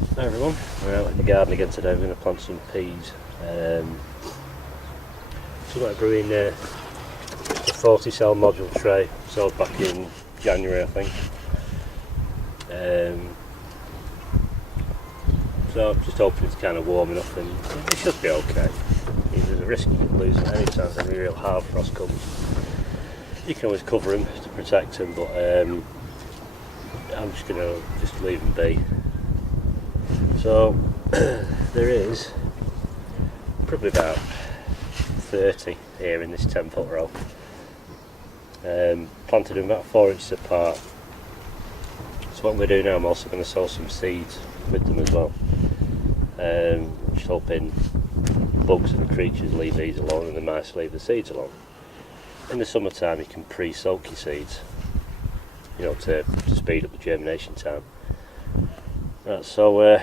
Hi everyone, we're out in the garden again today. We're going to plant some peas. So I'm brewing a 40 cell module tray, sold back in January I think. So I'm just hoping it's kind of warming up and it should be okay. There's a risk you could lose it any time any real hard frost comes. You can always cover them to protect them, but I'm just going to leave them be. So there is probably about 30 here in this 10-foot row. Planted them about 4 inches apart. So what I'm going to do now, I'm also going to sow some seeds with them as well. Just hoping bugs and creatures leave these alone and the mice leave the seeds alone. In the summertime you can pre-soak your seeds, to speed up the germination time. Right, so all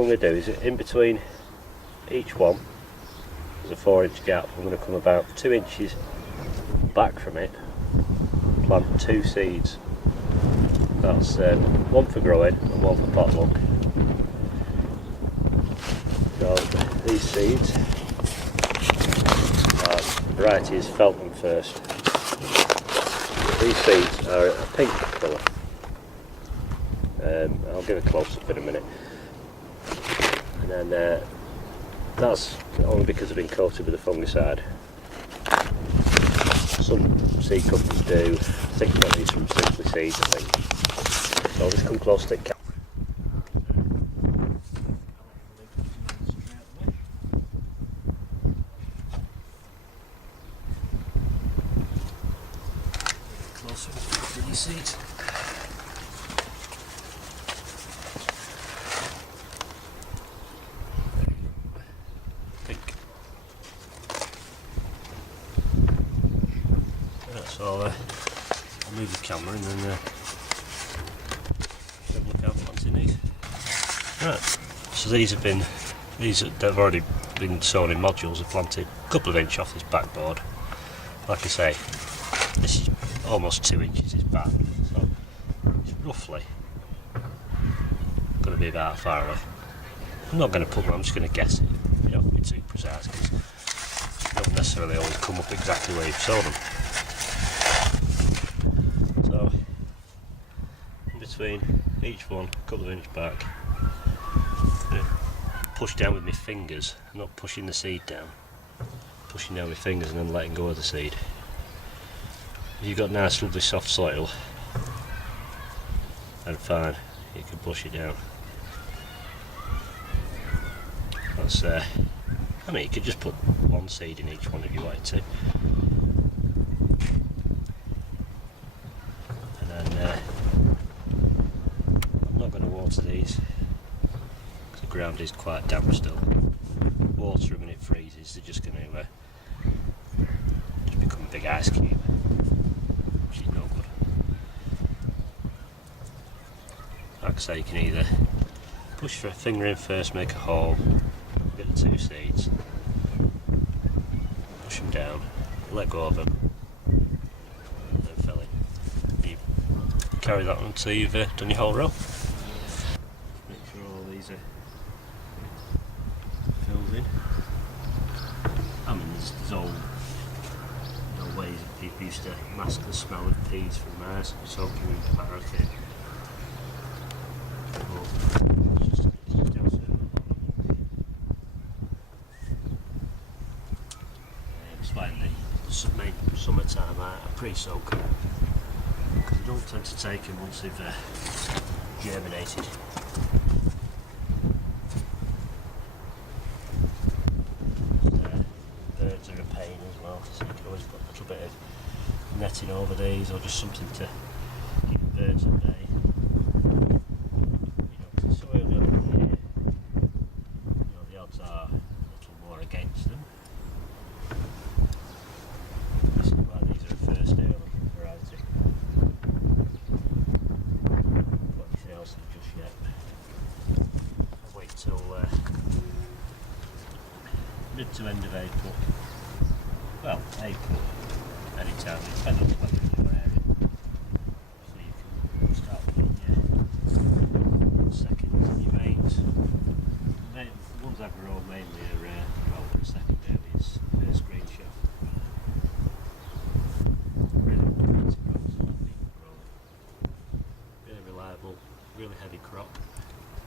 I'm going to do is in between each one, there's a 4-inch gap. I'm going to come about 2 inches back from it, plant 2 seeds. That's one for growing and one for potluck. So these seeds, the variety is Felton first. These seeds are a pink colour. I'll give a close up in a minute. And then that's only because they've been coated with a fungicide. Some seed companies do. I think I got these from Simply Seeds, I think. So I'll just come close to it. Closer to these seeds. So I'll move the camera and then have a look out planting these. Right, so they've already been sown in modules. They're planted a couple of inches off this backboard. Like I say, this is almost 2 inches is back, so it's roughly going to be about far away. I'm not going to put them, I'm just going to guess it. You don't have to be too precise because they don't necessarily always come up exactly where you've sown them. So, in between each one, a couple of inches back, push down with my fingers, not pushing the seed down, pushing down with my fingers and then letting go of the seed. If you've got nice lovely soft soil, then fine, you can push it down. That's you could just put one seed in each one if you wanted to. I'm not going to water these because the ground is quite damp still. Water them and it freezes, they're just going to just become a big ice cube, which is no good. Like I say, you can either push your finger in first, make a hole, get the 2 seeds, push them down, let go of them, and then fill it. Carry that until you've done your whole row. Make sure all these are filled in. I mean, there's all ways that people used to mask the smell of peas from mice, soaking them in paraffin. It's why in the summertime I pre-soak them, because I don't tend to take them once they've germinated. Birds are a pain as well, so you can always put a little bit of netting over these or just something to keep the birds at bay. The soil over here, the odds are a little more against them. This is why these are a first early variety. Not anything else just yet. I'll wait till mid to end of April. Well, April, anytime, depending on the weather in your area. So you can start putting your seconds and your mains. I grow mainly are well, the secondary is first green shaft. Really good to grow, so that people grow it. Really reliable, really heavy crop.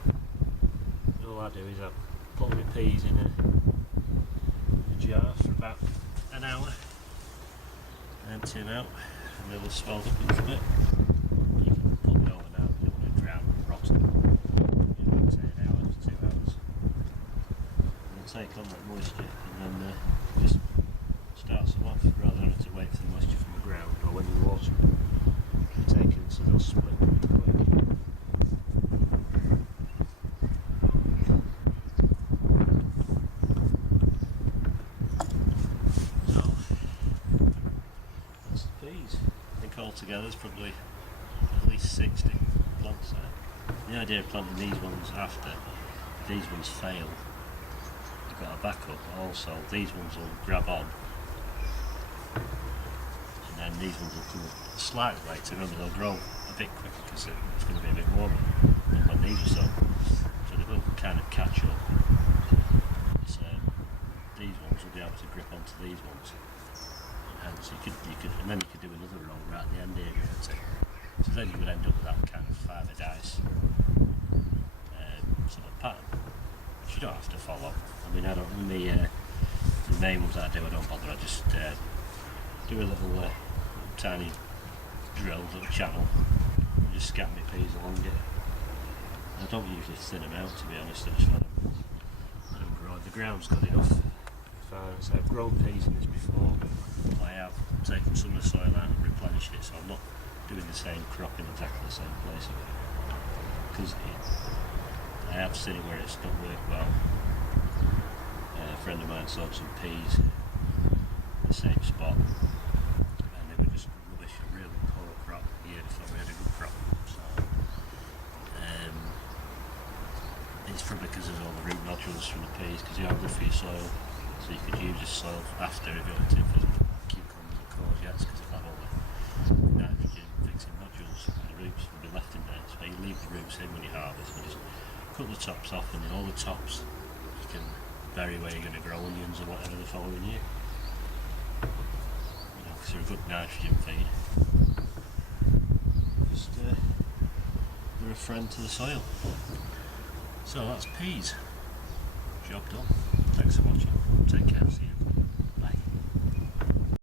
And all I do is I put my peas in a jar for about an hour, empty them out, and they will swell up a little bit. You can put them over now, you don't want to drown and rot them. You know, say an hour to 2 hours. And they'll take on that moisture and then just starts them off rather than having to wait for the moisture from the ground or when you water them. You take it so they'll split really quick. Altogether there's probably at least 60 plants there. The idea of planting these ones after these ones fail, you've got a backup. Also these ones will grab on and then these ones will come slightly later. Remember, they'll grow a bit quicker because it's going to be a bit warmer than when these are sown, so they will kind of catch up. So these ones will be able to grip onto these ones. So and then you could do another row right at the end area. So then you would end up with that kind of fibre dice sort of pattern, which you don't have to follow. I mean, I don't. The main ones that I do, I don't bother. I just do a little tiny drill, little channel, and just scat my peas along it. I don't usually thin them out, to be honest. I just let them grow. The ground's good enough. So I've grown peas in this before. I have taken some of the soil out and replenished it, so I'm not doing the same crop in exactly the same place again. Because I have seen it where it's not worked well. A friend of mine sowed some peas in the same spot, and they were just rubbish, a really poor crop. The year before we had a good crop. So it's probably because of all the root nodules from the peas, because they are good for your soil. So you could use this soil after if you wanted to for cucumbers and courgettes, because it'll have all the nitrogen fixing nodules, and the roots will be left in there. So you leave the roots in when you harvest and just cut the tops off, and then all the tops you can bury where you're going to grow onions or whatever the following year. You know, because they're a good nitrogen feed. Just they're a friend to the soil. So that's peas. Job done. Thanks for watching. Take care. See you.